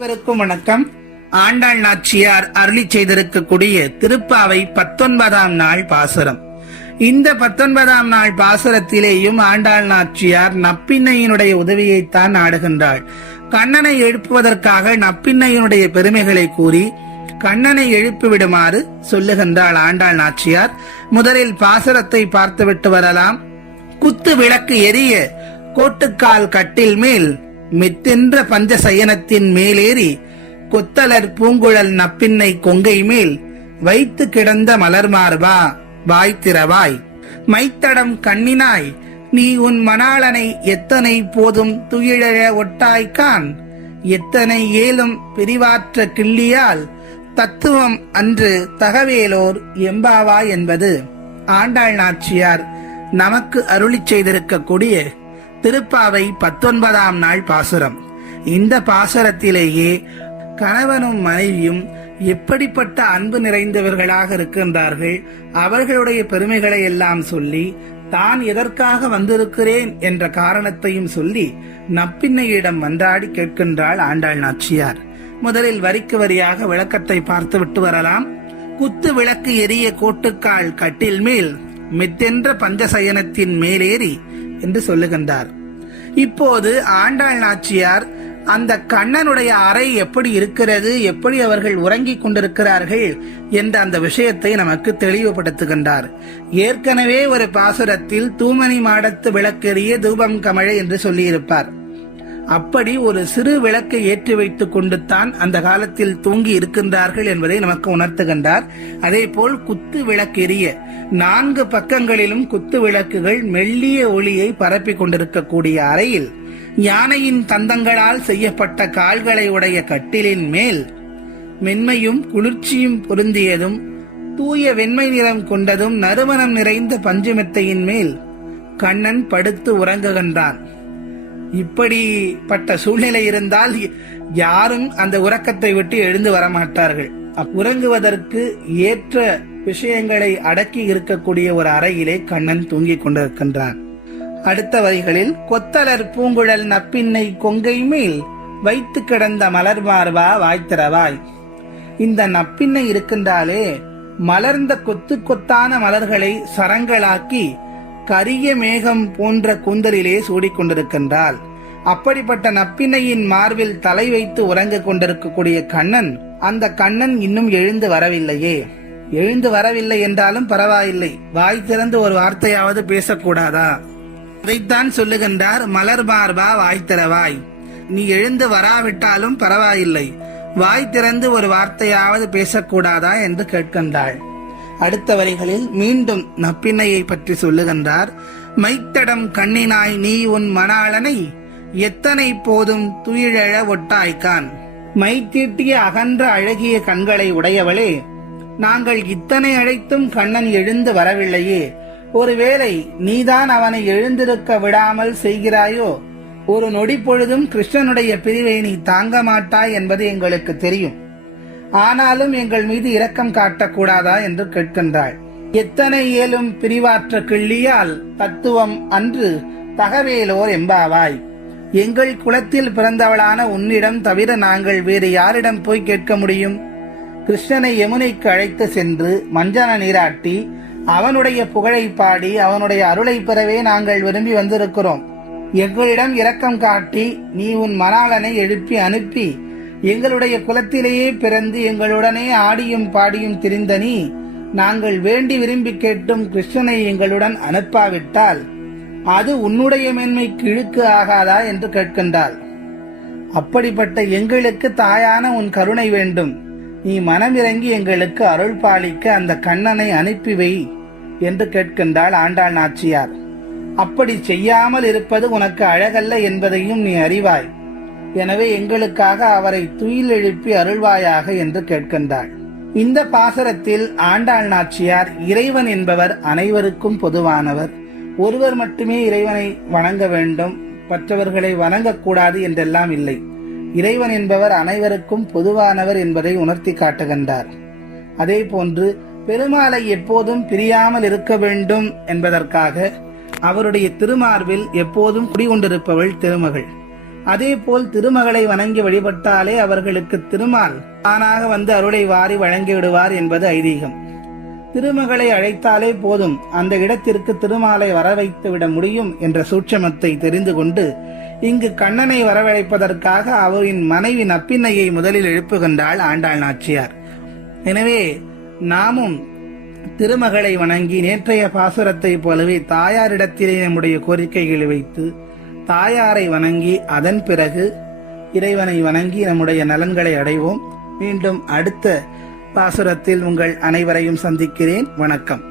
அனைவருக்கும் வணக்கம். ஆண்டாள் நாச்சியார் அருளி செய்திருக்கக்கூடிய திருப்பாவை 19ஆம் நாள் பாசுரம். இந்த 19ஆம் நாள் பாசுரத்திலேயும் ஆண்டாள் நாச்சியார் நப்பின்னையினுடைய உதவியைத்தான் நாடுகின்றாள். கண்ணனை எழுப்புவதற்காக நப்பின்னையினுடைய பெருமைகளை கூறி கண்ணனை எழுப்பிவிடுமாறு சொல்லுகின்றாள் ஆண்டாள் நாச்சியார். முதலில் பாசுரத்தை பார்த்துவிட்டு வரலாம். குத்து விளக்கு எரிய கோட்டுக்கால் கட்டில் மேல் மெத்தென்ற பஞ்ச சயனத்தின் மேலேறி கொத்தலர் பூங்குழல் நப்பின்னை கொங்கை மேல் வைத்து கிடந்த மலர் மார்பா வாய்த்திரவாய் மைத்தடம் கண்ணினாய் நீ உன் மணாளனை எத்தனை போதும் துயிழழ ஒட்டாய்க்கான் எத்தனை ஏலும் பிரிவாற்ற கிள்ளியால் தத்துவம் அன்று தகவேலோர் எம்பாவா என்பது ஆண்டாள் நாச்சியார் நமக்கு அருளி செய்திருக்கக்கூடிய திருப்பாவை 19ஆம் நாள் பாசுரம். இந்த பாசுரத்திலேயே கணவனும் மனைவியும் எப்படிப்பட்ட அன்பு நிறைந்தவர்களாக இருக்கின்றார்கள், அவர்களுடைய பெருமைகளை எல்லாம் சொல்லி தான் எதற்காக வந்திருக்கிறேன் என்ற காரணத்தையும் சொல்லி நப்பின்னையிடம் மன்றாடி கேட்கின்றாள் ஆண்டாள் நாச்சியார். முதலில் வரிக்கு வரியாக விளக்கத்தை பார்த்து விட்டு வரலாம். குத்து விளக்கு எரிய கோட்டுக்கால் கட்டில் மேல் மெத்தென்ற பஞ்சசயனத்தின் மேலேறி என்று சொல்லுகின்றார். இப்போது ஆண்டாள் நாச்சியார் அந்த கண்ணனுடைய அறை எப்படி இருக்கிறது, எப்படி அவர்கள் உறங்கிக் கொண்டிருக்கிறார்கள் என்ற அந்த விஷயத்தை நமக்கு தெளிவுபடுத்துகின்றார். ஏற்கனவே ஒரு பாசுரத்தில் தூமணி மாடத்து விளக்கெரிய தூபம் கமழ என்று சொல்லியிருப்பார். அப்படி ஒரு சிறு விளக்கை ஏற்றி வைத்துக் கொண்டு தான் அந்த காலத்தில் தூங்கி இருக்கின்றார்கள் என்பதை நமக்கு உணர்த்துகின்றார். அதே போல் குத்து விளக்கெரிய 4 பக்கங்களிலும் குத்து விளக்குகள் மெல்லிய ஒளியை பரப்பிக் கொண்டிருக்கக்கூடிய அறையில் யானையின் தந்தங்களால் செய்யப்பட்ட கால்களை உடைய கட்டிலின் மேல் மென்மையும் குளிர்ச்சியும் பொருந்தியதும் தூய வெண்மை நிறம் கொண்டதும் நறுமணம் நிறைந்த பஞ்சுமெத்தையின் மேல் கண்ணன் படுத்து உறங்குகின்றான். இப்படிப்பட்ட சூழ்நிலை இருந்தால் யாரும் அந்த உறக்கத்தை விட்டு எழுந்து வரமாட்டார்கள். உறங்குவதற்கு ஏற்ற விஷயங்களை அடக்கி இருக்கக்கூடிய ஒரு அறையிலே கண்ணன் தூங்கிக் கொண்டிருக்கின்றான். அடுத்த வரிகளில் கொத்தலர் பூங்குழல் நப்பின்னை கொங்கை மேல் வைத்து கிடந்த மலர் மார்பா வாய்த்திரவாய். இந்த நப்பின்னை இருக்கின்றாலே மலர்ந்த கொத்து கொத்தான மலர்களை சரங்களாக்கி கரிய மேகம் போன்ற கூந்தலிலே சூடிக்கொண்டிருக்கின்றாள். அப்படிப்பட்ட நப்பின்னையின் மார்பில் தலை வைத்து உறங்கிக் கொண்டிருக்கக்கூடிய கண்ணன், அந்த கண்ணன் இன்னும் எழுந்து வரவில்லையே. எழுந்து வரவில்லை என்றாலும் பரவாயில்லை, வாய் திறந்து ஒரு வார்த்தையாவது பேசக்கூடாதா? அதைத்தான் சொல்லுகின்றார். மலர் மார்பா வாய்த்திரவாய், நீ எழுந்து வராவிட்டாலும் பரவாயில்லை, வாய் திறந்து ஒரு வார்த்தையாவது பேசக்கூடாதா என்று கேட்கின்றாள். அடுத்த வரிகளில் மீண்டும் நப்பின்னையை பற்றி சொல்லுகின்றார். மைத்தடம் கண்ணினாய் நீ உன் மணாளனை எத்தனை போதும் துயிழழ ஒட்டாய்க்கான். மைத்தீட்டிய அகன்ற அழகிய கண்களை உடையவளே, நாங்கள் இத்தனை அழைத்தும் கண்ணன் எழுந்து வரவில்லையே, ஒருவேளை நீதான் அவனை எழுந்திருக்க விடாமல் செய்கிறாயோ? ஒரு நொடி பொழுதும் கிருஷ்ணனுடைய பிரிவை நீ தாங்க மாட்டாய் என்பது எங்களுக்கு தெரியும். ஆனாலும் எங்கள் மீது இரக்கம் காட்டக்கூடாதா என்று கேட்கின்றாள். எத்தனை ஏலும் பிரிவாற்ற கிள்ளியால் தத்துவம் அன்று தகவேலோர் எம்பாவாய். எங்கள் குலத்தில் பிறந்தவளான உன்னிடம் தவிர நாங்கள் வேறு யாரிடம் போய் கேட்க முடியும்? கிருஷ்ணனை யமுனைக்கு அழைத்து சென்று மஞ்சன நீராட்டி அவனுடைய புகழை பாடி அவனுடைய அருளை பெறவே நாங்கள் விரும்பி வந்திருக்கிறோம். எங்களிடம் இரக்கம் காட்டி நீ உன் மணாளனை எழுப்பி அனுப்பி எங்களுடைய குலத்திலேயே பிறந்து எங்களுடனே ஆடியும் பாடியும் திரிந்த நீ, நாங்கள் வேண்டி விரும்பி கேட்டும் கிருஷ்ணனை எங்களுடன் அனுப்பாவிட்டால் அது உன்னுடைய மேன்மைக்கு இழுக்கு ஆகாதா என்று கேட்கின்றாள். அப்படிப்பட்ட எங்களுக்கு தாயான உன் கருணை வேண்டும். நீ மனமிறங்கி எங்களுக்கு அருள் பாலிக்க அந்த கண்ணனை அனுப்பி வை என்று கேட்கின்றாள் ஆண்டாள் நாச்சியார். அப்படி செய்யாமல் இருப்பது உனக்கு அழகல்ல என்பதையும் நீ அறிவாய். எனவே எங்களுக்காக அவரை துயில் எழுப்பி அருள்வாயாக என்று கேட்கின்றாள். இந்த பாசுரத்தில் ஆண்டாள் நாச்சியார் இறைவன் என்பவர் அனைவருக்கும் பொதுவானவர், ஒருவர் மட்டுமே இறைவனை வணங்க வேண்டும், மற்றவர்களை வணங்கக்கூடாது என்றெல்லாம் இல்லை. இறைவன் என்பவர் அனைவருக்கும் பொதுவானவர் என்பதை உணர்த்தி காட்டுகின்றார். அதே போன்று பெருமாளை எப்போதும் பிரியாமல் இருக்க வேண்டும் என்பதற்காக அவருடைய திருமார்பில் எப்போதும் குடிகொண்டிருப்பவள் திருமகள். அதே போல் திருமகளை வணங்கி வழிபட்டாலே அவர்களுக்கு திருமால் தானாக வந்து அருளை வாரி வழங்கி விடுவார் என்பது ஐதீகம். திருமகளை அழைத்தாலே போதும், அந்த இடத்திற்கு திருமாலை வரவைத்து விட முடியும் என்ற சூட்சமத்தை தெரிந்து கொண்டு இங்கு கண்ணனை வரவழைப்பதற்காக அவரின் மனைவி நப்பின்னையை முதலில் எழுப்புகின்றாள் ஆண்டாள் நாச்சியார். எனவே நாமும் திருமகளை வணங்கி நேற்றைய பாசுரத்தை போலவே தாயாரிடத்திலே நம்முடைய கோரிக்கைகளை வைத்து தாயாரை வணங்கி அதன் பிறகு இறைவனை வணங்கி நம்முடைய நலன்களை அடைவோம். மீண்டும் அடுத்த பாசுரத்தில் உங்கள் அனைவரையும் சந்திக்கிறேன். வணக்கம்.